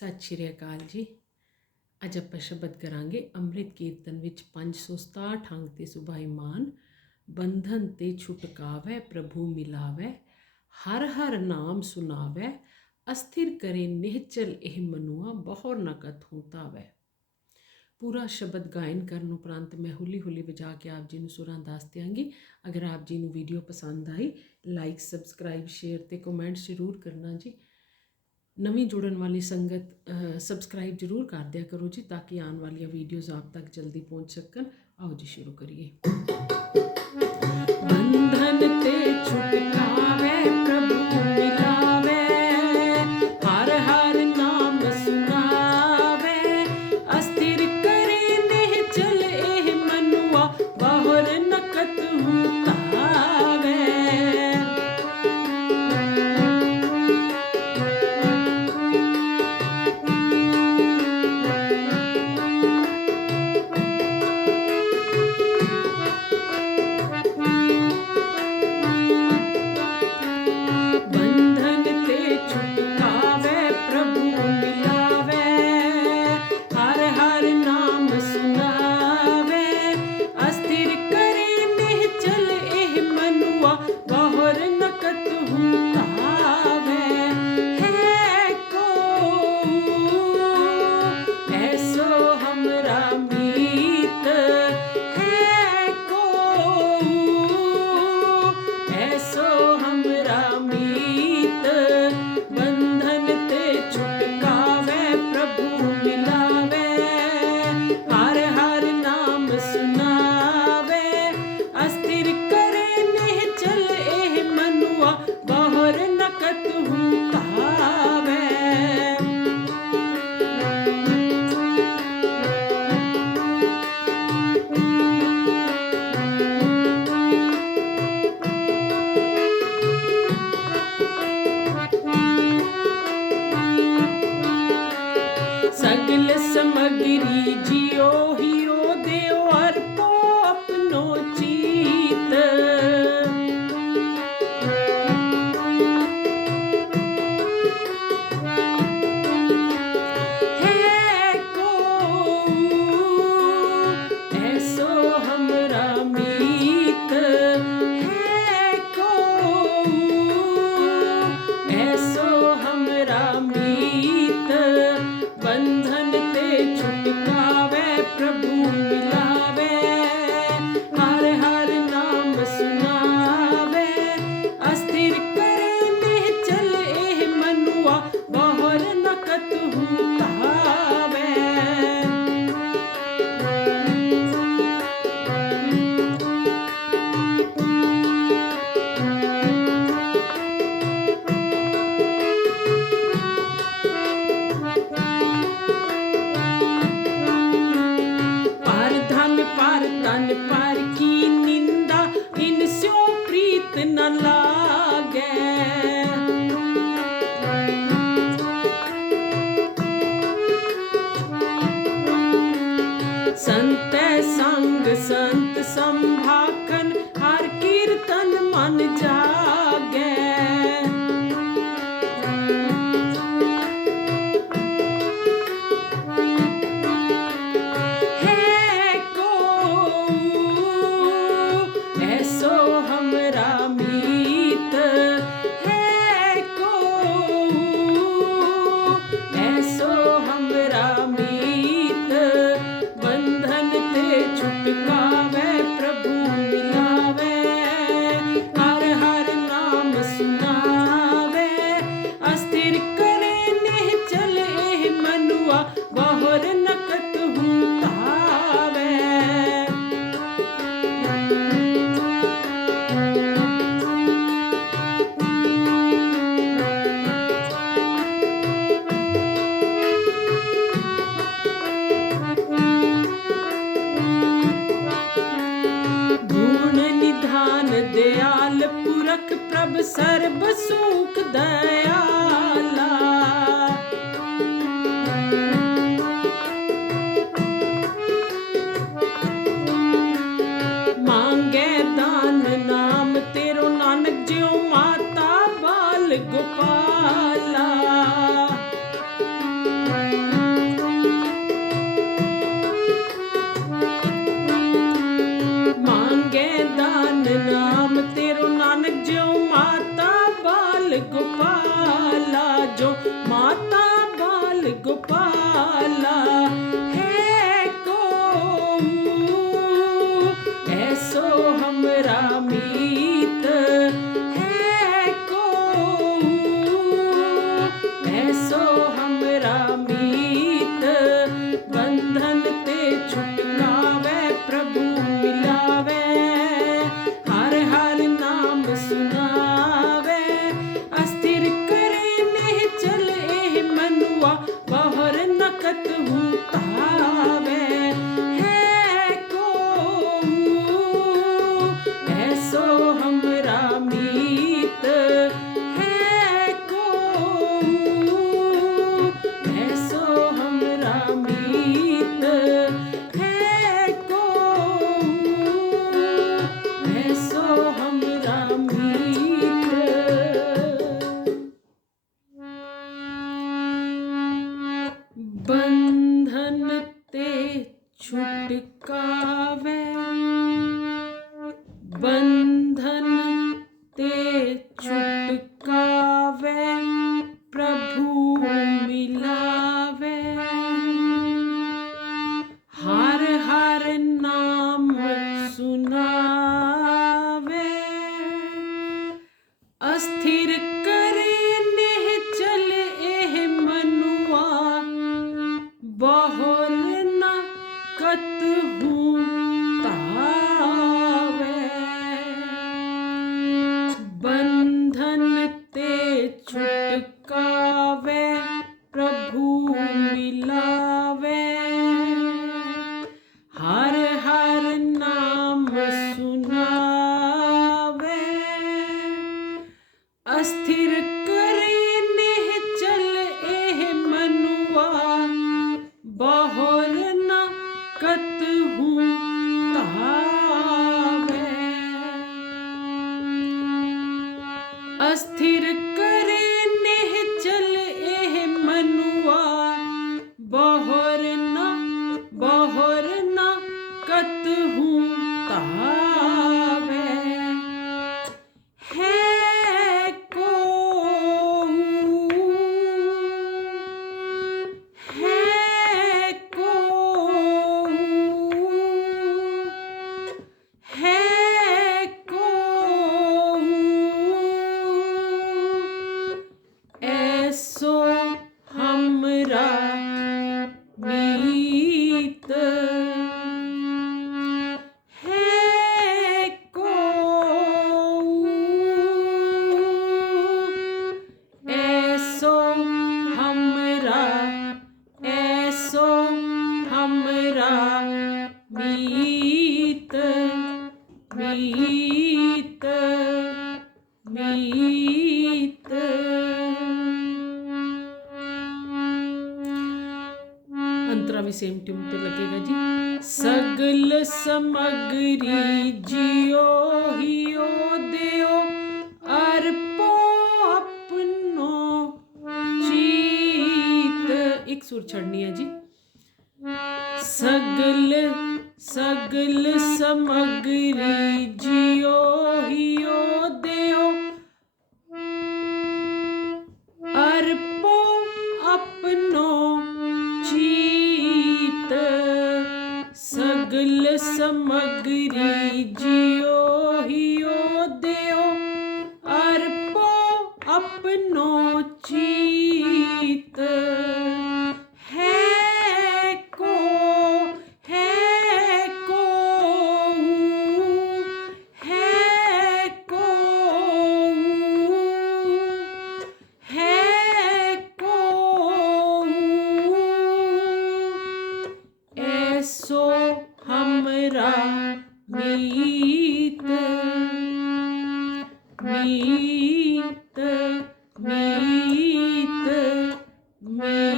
ਸਤਿ ਸ਼੍ਰੀ ਅਕਾਲ ਜੀ। ਅੱਜ ਆਪਾਂ ਸ਼ਬਦ ਕਰਾਂਗੇ ਅੰਮ੍ਰਿਤ ਕੀਰਤਨ ਵਿੱਚ 567 ਅੰਗ ਤੇ ਸੁਭਾਈਮਾਨ ਬੰਧਨ ਤੇ ਛੁਟਕਾਵੈ, ਪ੍ਰਭੂ ਮਿਲਾਵੈ, ਹਰ ਹਰ ਨਾਮ ਸੁਨਾਵੈ ਅਸਥਿਰ ਕਰੇ ਨਿਹਚਲ ਇਹ ਮਨੁਆ, ਬਹੁਰ ਨ ਕਥੂ ਪੂਰਾ ਸ਼ਬਦ ਗਾਇਨ ਕਰਨ ਉਪਰੰਤ ਮੈਂ ਹੁਲੀ ਹੁਲੀ ਵਜਾ ਕੇ ਆਪ ਜੀ ਨੂੰ ਸੁਰਾਂ ਦੱਸ ਦਿਆਂਗੀ। ਅਗਰ ਆਪ ਜੀ ਨੂੰ ਵੀਡੀਓ ਪਸੰਦ ਆਈ ਲਾਈਕ ਸਬਸਕ੍ਰਾਈਬ ਸ਼ੇਅਰ ਤੇ ਕਮੈਂਟਸ ਜ਼ਰੂਰ ਕਰਨਾ ਜੀ। ਨਵੀਂ ਜੁੜਨ ਵਾਲੀ ਸੰਗਤ ਸਬਸਕ੍ਰਾਈਬ ਜ਼ਰੂਰ ਕਰ ਦਿਆ ਕਰੋ ਜੀ ਤਾਂ ਕਿ ਆਉਣ ਵਾਲੀਆਂ ਵੀਡੀਓਜ਼ ਆਪ ਤੱਕ ਜਲਦੀ ਪਹੁੰਚ ਸਕਣ ਆਓ ਜੀ ਸ਼ੁਰੂ ਕਰੀਏ ਬੰਧਨ ਤੇ ਛੁਟਕਾਵੇ ਸੰਤੈ ਸੰਗ ਸੰਤ ਸੰਭਾਖਨ ਹਰ ਕੀਰਤਨ ਮਨ ਜਾ ਨਾਮ ਤੇਰੋ ਨਾਨਕ ਜਿਉ ਮਾਤਾ ਬਾਲ ਗੋਪਾਲਾ ਜੋ ਮਾਤਾ ਬਾਲ ਗੋਪਾਲਾ Mm-hmm. ਅਸਥਿਰ ਕਰੇ ਨੇ ਚਲ ਇਹ ਮਨੁਆ। ਬਹੁਰ ਨਾ ਕਤ ਹੂੰ ਤਾਵੇ ਅਸਥਿਰ ਕਰੇ ਨੇ ਚਲ ਇਹ ਮਨੁਆ। ਬਹੁਰ ਯਮ ਤੇ ਲੱਗੇਗਾ ਜੀ। ਸਗਲ ਸਮਗਰੀ ਜਿਉ ਹਿਉ ਦਿਓ ਅਰਪੋ ਆਪਨੋ ਚੀਤ। ਇੱਕ ਸੁਰ ਛੱਡਣੀ ਹੈ ਜੀ। ਸਗਲ ਸਗਲ ਸਮਗਰੀ ਜਿਉ ਹਿ हमरा मीत मीत मीत मीत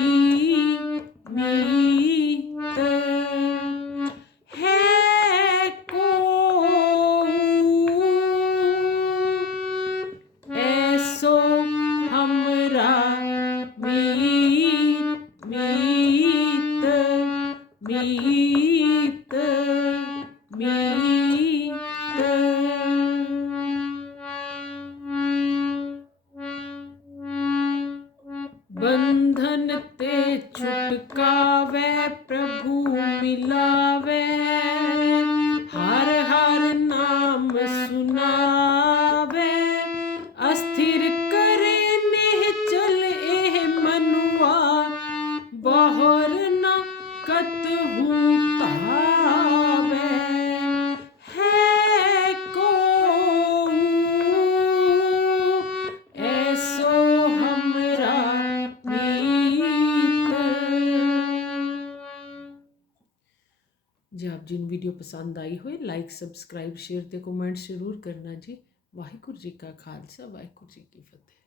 ਤੇ ਜੇ ਆਪ ਜੀ ਨੂੰ ਵੀਡੀਓ ਪਸੰਦ ਆਈ ਹੋਏ ਲਾਈਕ ਸਬਸਕ੍ਰਾਈਬ ਸ਼ੇਅਰ ਤੇ ਕਮੈਂਟ ਜ਼ਰੂਰ ਕਰਨਾ ਜੀ। ਵਾਹਿਗੁਰੂ ਜੀ ਕਾ ਖਾਲਸਾ, ਵਾਹਿਗੁਰੂ ਜੀ ਕੀ ਫਤਿਹ।